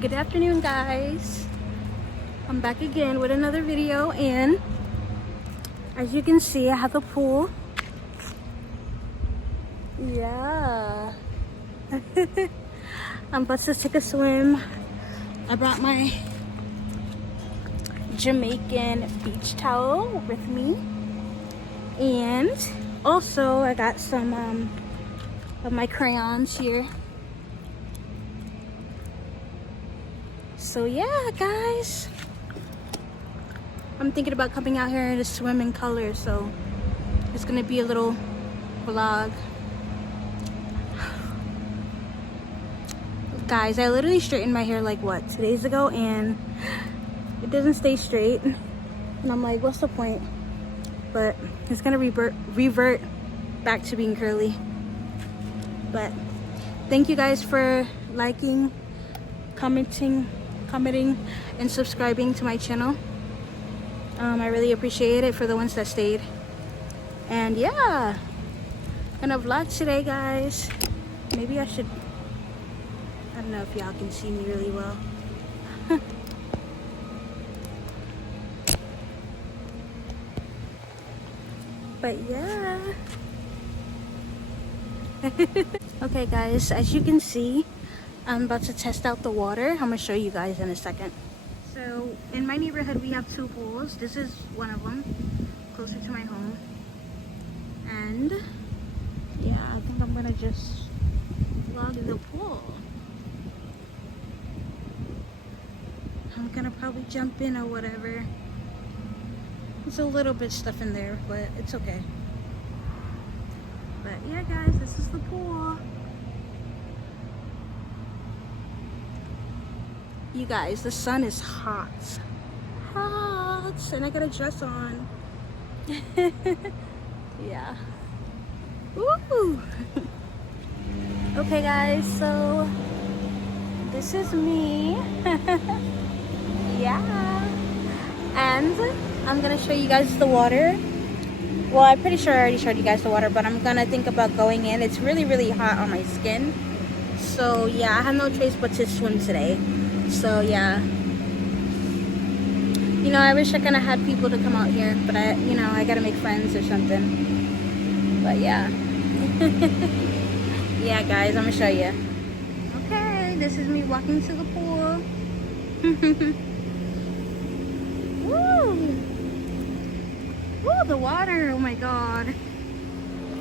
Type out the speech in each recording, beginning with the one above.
Good afternoon, guys. I'm back again with another video, and as you can see, I have a pool. Yeah. I'm about to take a swim. I brought my Jamaican beach towel with me, and also I got some of my crayons here. So yeah, guys, I'm thinking about coming out here to swim in color, so it's gonna be a little vlog. Guys, I literally straightened my hair like what, 2 days ago, and it doesn't stay straight, and I'm like, what's the point? But it's gonna revert back to being curly. But thank you guys for liking, commenting and subscribing to my channel. I really appreciate it for the ones that stayed. And yeah, gonna vlog today, guys. Maybe I should, I don't know if y'all can see me really well. But yeah. Okay, guys, as you can see, I'm about to test out the water. I'm gonna show you guys in a second. So in my neighborhood we have two pools. This is one of them, closer to my home. And yeah, I think I'm gonna just vlog the pool. I'm gonna probably jump in or whatever. There's a little bit stuff in there, but it's okay. But yeah, guys, this is the pool. You guys, the sun is hot, and I got a dress on. Yeah. Woo! Okay, guys, so this is me. Yeah. And I'm gonna show you guys the water. Well, I'm pretty sure I already showed you guys the water, but I'm gonna think about going in. It's really hot on my skin. So yeah, I have no choice but to swim today. So yeah, you know, I wish I kind of had people to come out here, but I gotta make friends or something. But yeah. Yeah, guys, I'm gonna show you. Okay, this is me walking to the pool. Woo! Woo, the water, oh my god.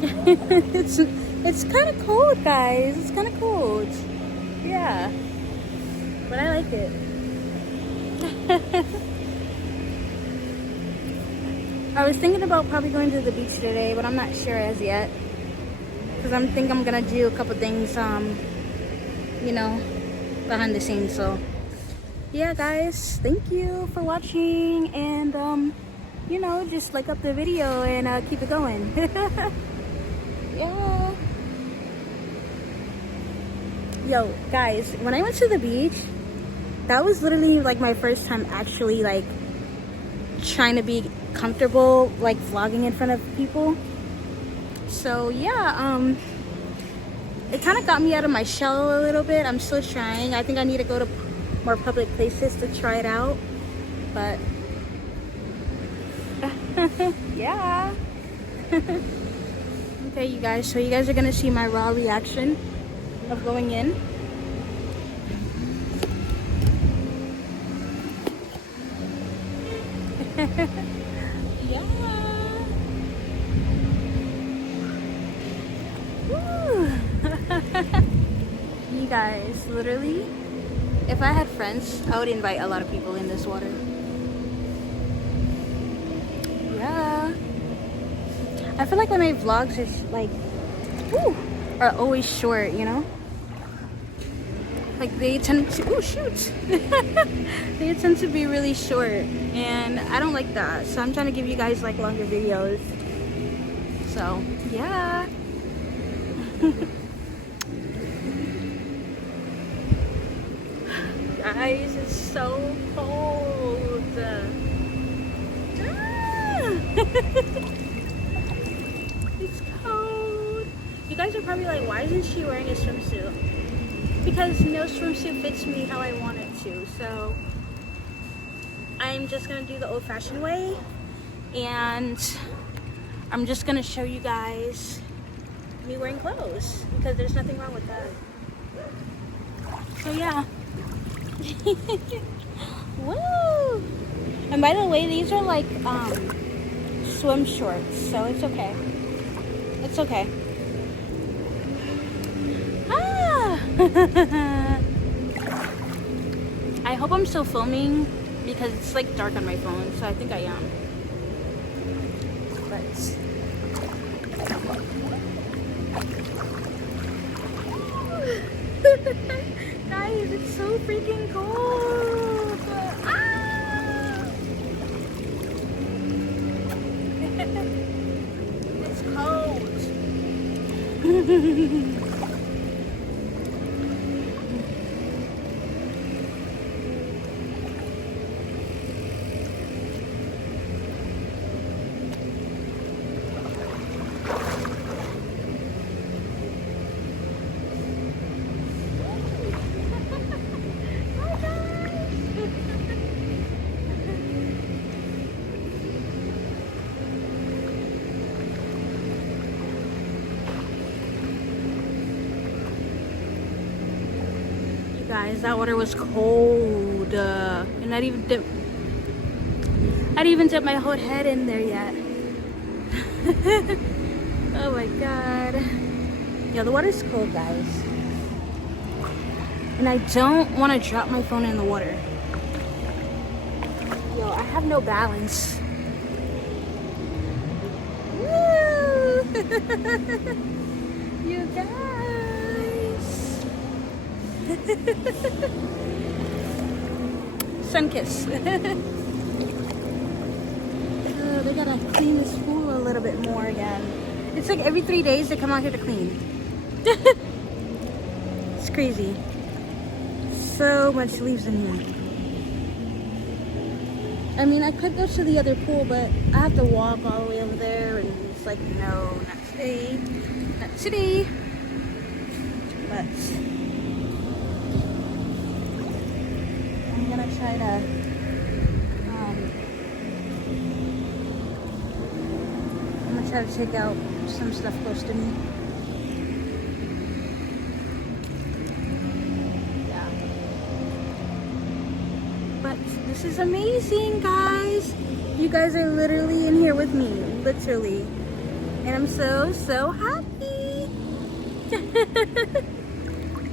It's kind of cold, guys. It's kind of cold. Yeah. But I like it. I was thinking about probably going to the beach today, but I'm not sure as yet. Because I think I'm gonna do a couple things, you know, behind the scenes. So yeah, guys, thank you for watching, and you know, just like up the video and keep it going. Yeah. Yo, guys, when I went to the beach, that was literally like my first time actually like trying to be comfortable like vlogging in front of people. So yeah, it kind of got me out of my shell a little bit. I'm still trying. I think I need to go to more public places to try it out, but yeah. Okay, you guys, so you guys are gonna see my raw reaction of going in. Yeah. Woo. You guys, literally, if I had friends, I would invite a lot of people in this water. Yeah. I feel like when my vlogs are like, are always short, you know? Like they tend to, oh shoot. They tend to be really short, and I don't like that. So I'm trying to give you guys like longer videos. So yeah. Guys, it's so cold. It's cold. You guys are probably like, why isn't she wearing a swimsuit? Because no swimsuit fits me how I want it. to. So I'm just gonna do the old-fashioned way, and I'm just gonna show you guys me wearing clothes because there's nothing wrong with that. So yeah. Woo! And by the way, these are like swim shorts, so it's okay. It's okay. Ah! I hope I'm still filming because it's like dark on my phone, so I think I am. But guys, it's so freaking cold. Ah! It's cold. Guys, that water was cold, and I didn't even dip my whole head in there yet. Oh my god. Yeah, the water's cold, guys, and I don't want to drop my phone in the water. Yo, I have no balance. Woo! You guys. Sun kiss. Oh, they gotta clean this pool a little bit more again. It's like every 3 days they come out here to clean. It's crazy. So much leaves in here. I mean, I could go to the other pool, but I have to walk all the way over there, and it's like, no, not today. Not today. But I'm gonna try to take out some stuff close to me. Yeah. But this is amazing, guys. You guys are literally in here with me, literally. And I'm so happy.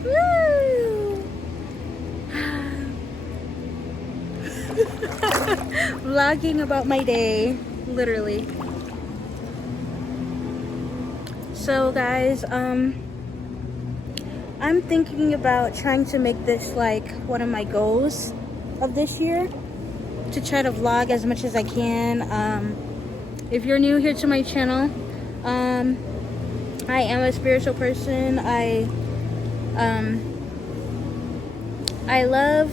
Woo! Vlogging about my day, literally. So guys, I'm thinking about trying to make this like one of my goals of this year, to try to vlog as much as I can. If you're new here to my channel, I am a spiritual person. I love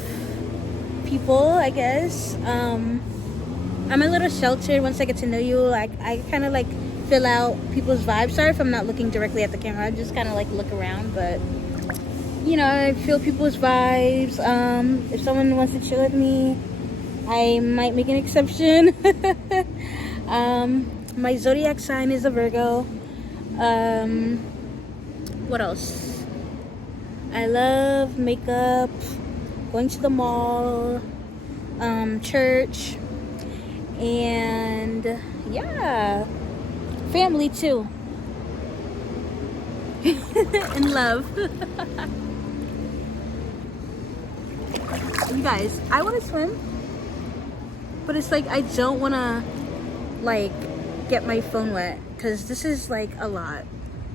people, I guess. I'm a little sheltered once I get to know you. Like, I kind of like fill out people's vibes. Sorry if I'm not looking directly at the camera. I just kind of like look around, but you know, I feel people's vibes. If someone wants to chill with me, I might make an exception. My zodiac sign is a Virgo. What else? I love makeup, going to the mall, church, and yeah, family too. And love. You guys, I want to swim, but it's like I don't want to like get my phone wet, because this is like a lot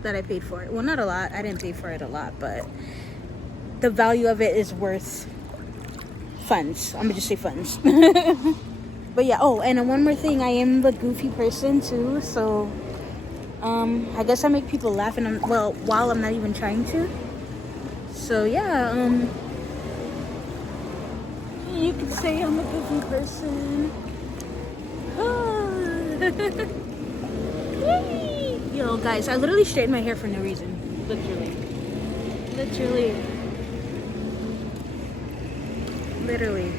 that I paid for it. Well, not a lot, I didn't pay for it a lot, but the value of it is worth funds. I'm gonna just say funds. But yeah, oh, and one more thing, I am the goofy person too, so I guess I make people laugh, and well, while I'm not even trying to. So yeah, you could say I'm a goofy person. Yay! Yo, guys, I literally straightened my hair for no reason. Literally. Literally.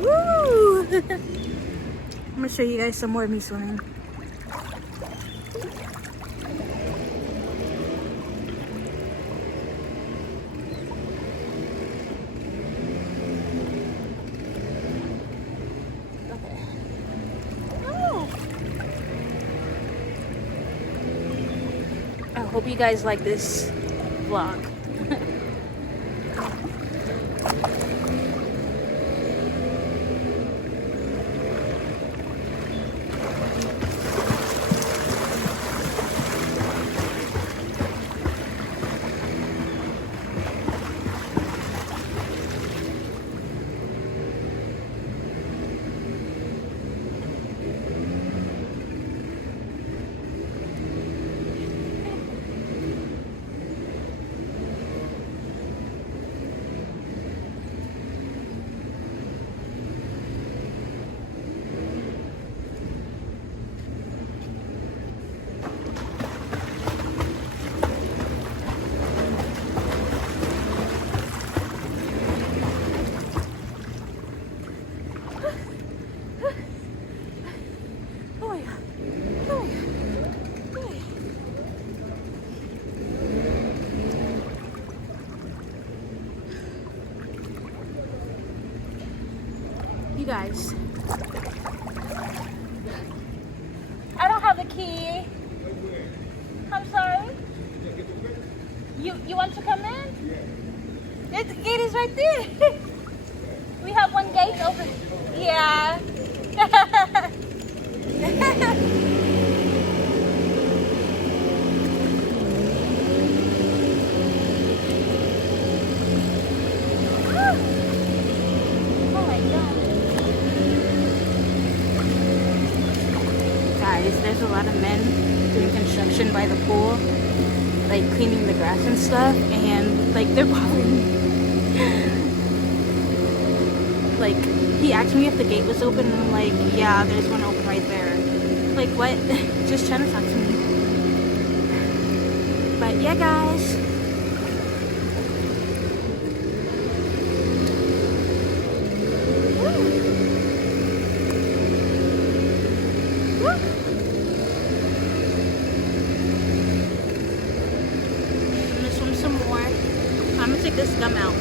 Woo! I'm gonna show you guys some more of me swimming. I hope you guys like this vlog. You guys, I don't have a key. I'm sorry. You want to come in? Yeah. The gate is right there. We have one gate over. Yeah. There's a lot of men doing construction by the pool, like cleaning the grass and stuff, and like they're bothering me. Like, he asked me if the gate was open, and I'm like, yeah, there's one open right there. Like, what? Just trying to talk to me. But yeah, guys. I'm gonna take this gum out.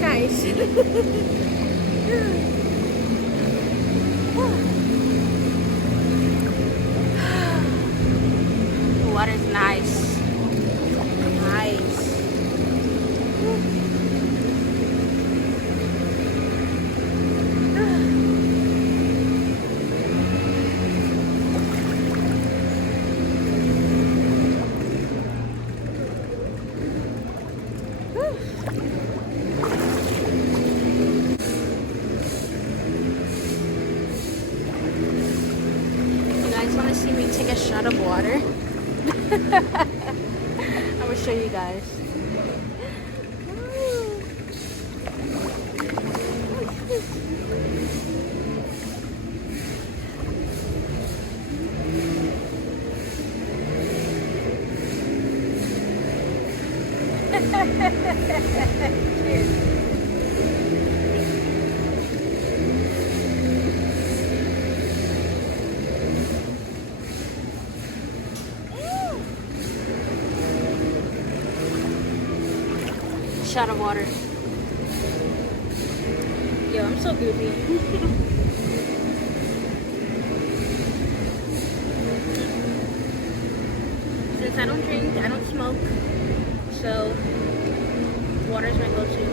Guys. The water's nice. Nice. water. I'm gonna show you guys. Cheers. Shot of water. Yo, I'm so goofy. Since I don't drink, I don't smoke, so water is my go-to.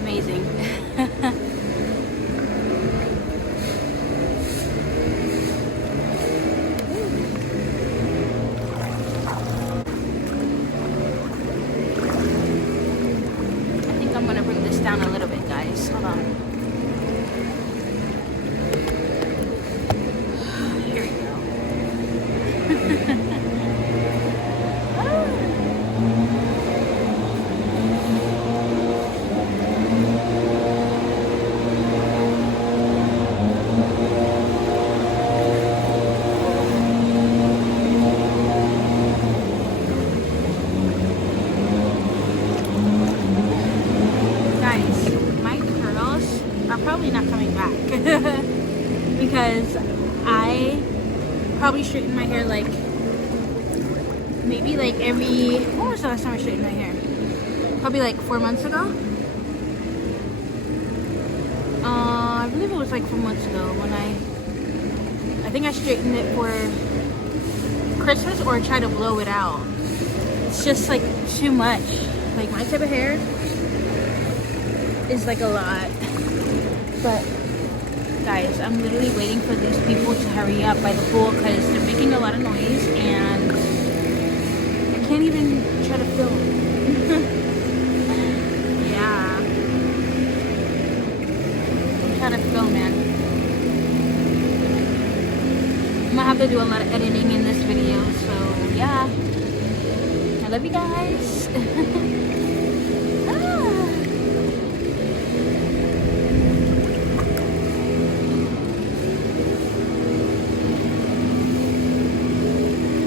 Amazing. I'm gonna bring this down a little bit, guys. Hold on. Here we go. Probably not coming back because I probably straightened my hair like maybe like every, when was the last time I straightened my hair? Probably like 4 months ago. I believe it was like 4 months ago when I think I straightened it for Christmas or tried to blow it out. It's just like too much. Like my type of hair is like a lot. But guys, I'm literally waiting for these people to hurry up by the pool because they're making a lot of noise and I can't even try to film. Yeah. I'm trying to film, man. I'm gonna have to do a lot of editing in this video, so yeah. I love you guys.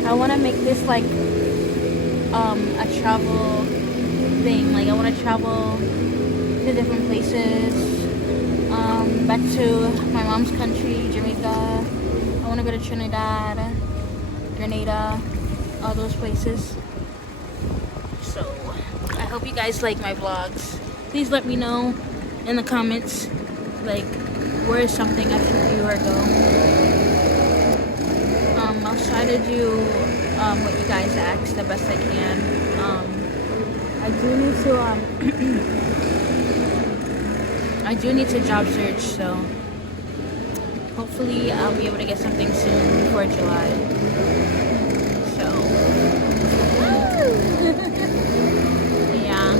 I want to make this like a travel thing. Like I want to travel to different places, back to my mom's country, Jamaica. I want to go to Trinidad, Grenada, all those places. So I hope you guys like my vlogs. Please let me know in the comments like where is something I should do or go. I'll try to do what you guys ask the best I can. I do need to job search, so hopefully I'll be able to get something soon before July. So yeah.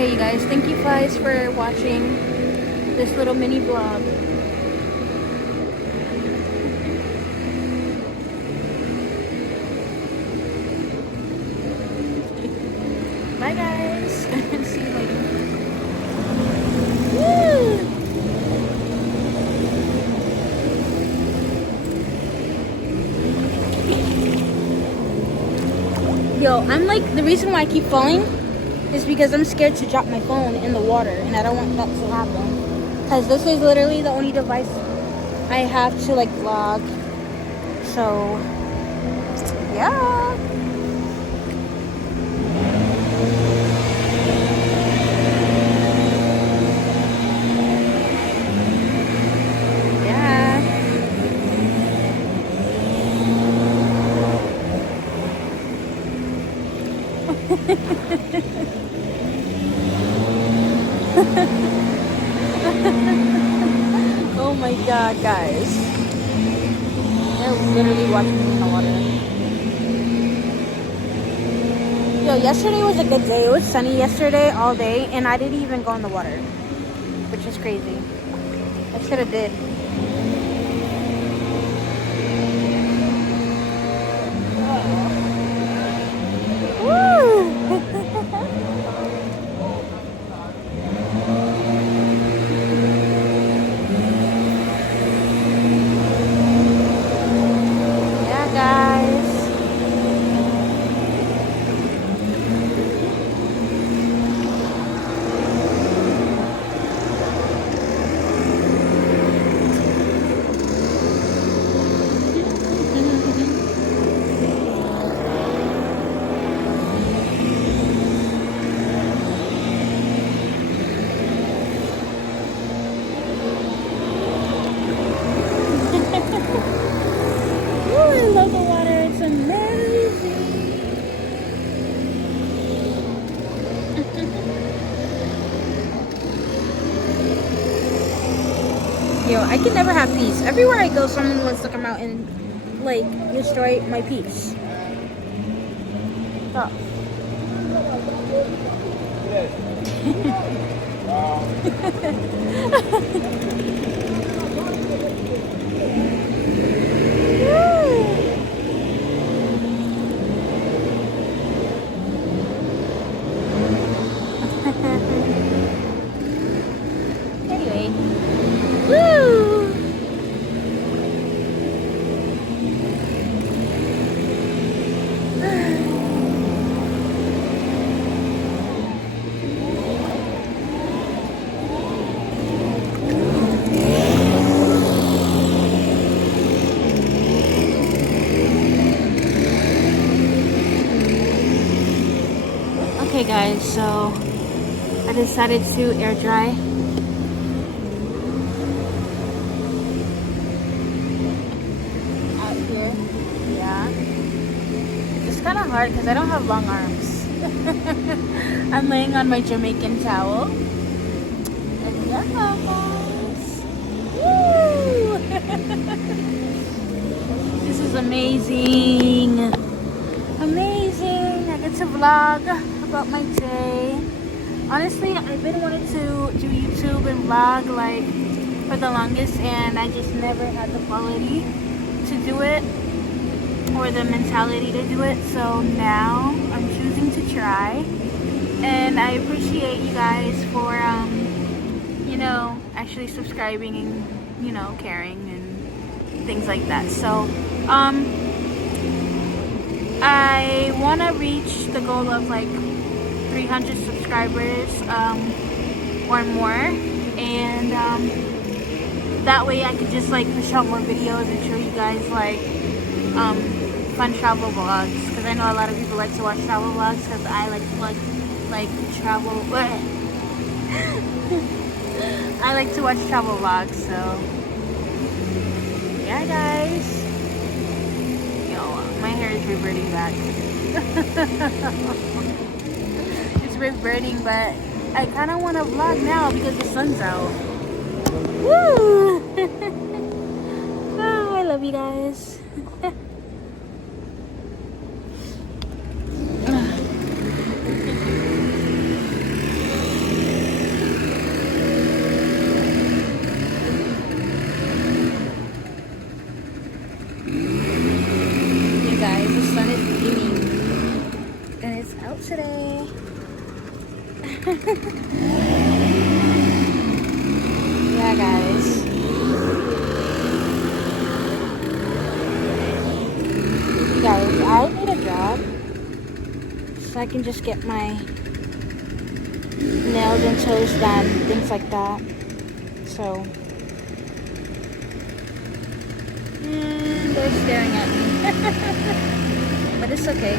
Okay, you guys, thank you guys for watching this little mini vlog. Bye guys. See you later. Woo! Yo, I'm like, the reason why I keep falling is because I'm scared to drop my phone in the water, and I don't want that to happen. Because this is literally the only device I have to like vlog. So, yeah. Oh my god, guys. They're literally watching me in the water. Yo, yesterday was a good day. It was sunny yesterday all day, and I didn't even go in the water, which is crazy. I should have did. Yo, I can never have peace. Everywhere I go, someone wants to come out and like destroy my peace. Stop. Anyway. Woo! Okay guys, so I decided to air dry. Out here. Yeah. It's kind of hard because I don't have long arms. I'm laying on my Jamaican towel. And yeah, guys. Woo! This is amazing. Amazing. I get to vlog about my day. Honestly, I've been wanting to do YouTube and vlog like for the longest, and I just never had the quality to do it or the mentality to do it. So now I'm choosing to try, and I appreciate you guys for you know, actually subscribing and, you know, caring and things like that. So I want to reach the goal of like 300 subscribers or more, and that way I could just like push out more videos and show you guys like fun travel vlogs, because I know a lot of people like to watch travel vlogs, because I like to watch like travel I like to watch travel vlogs. So yeah guys, yo, my hair is reverting back. It's reverting, but I kind of want to vlog now because the sun's out. Woo! Oh, I love you guys. Yeah, guys. You guys, I need a job so I can just get my nails and toes done, things like that. So, and they're staring at me. But it's okay.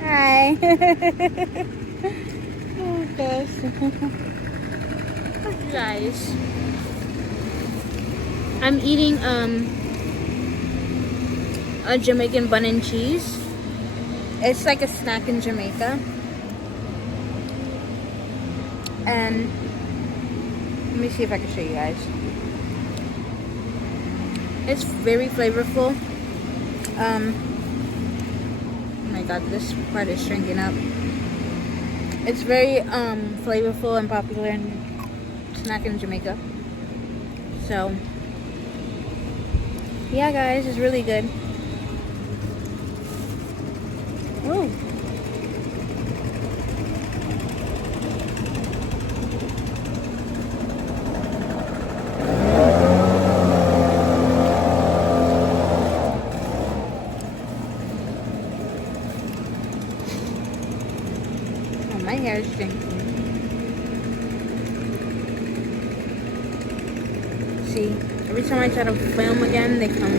Hi. Oh gosh. Guys, I'm eating a Jamaican bun and cheese. It's like a snack in Jamaica. And let me see if I can show you guys. It's very flavorful. Oh my god, this part is shrinking up. It's very flavorful and popular in snack in Jamaica. So yeah, guys, it's really good. Woo. Oh, my hair is shrinking. See, every time I try to film again, they come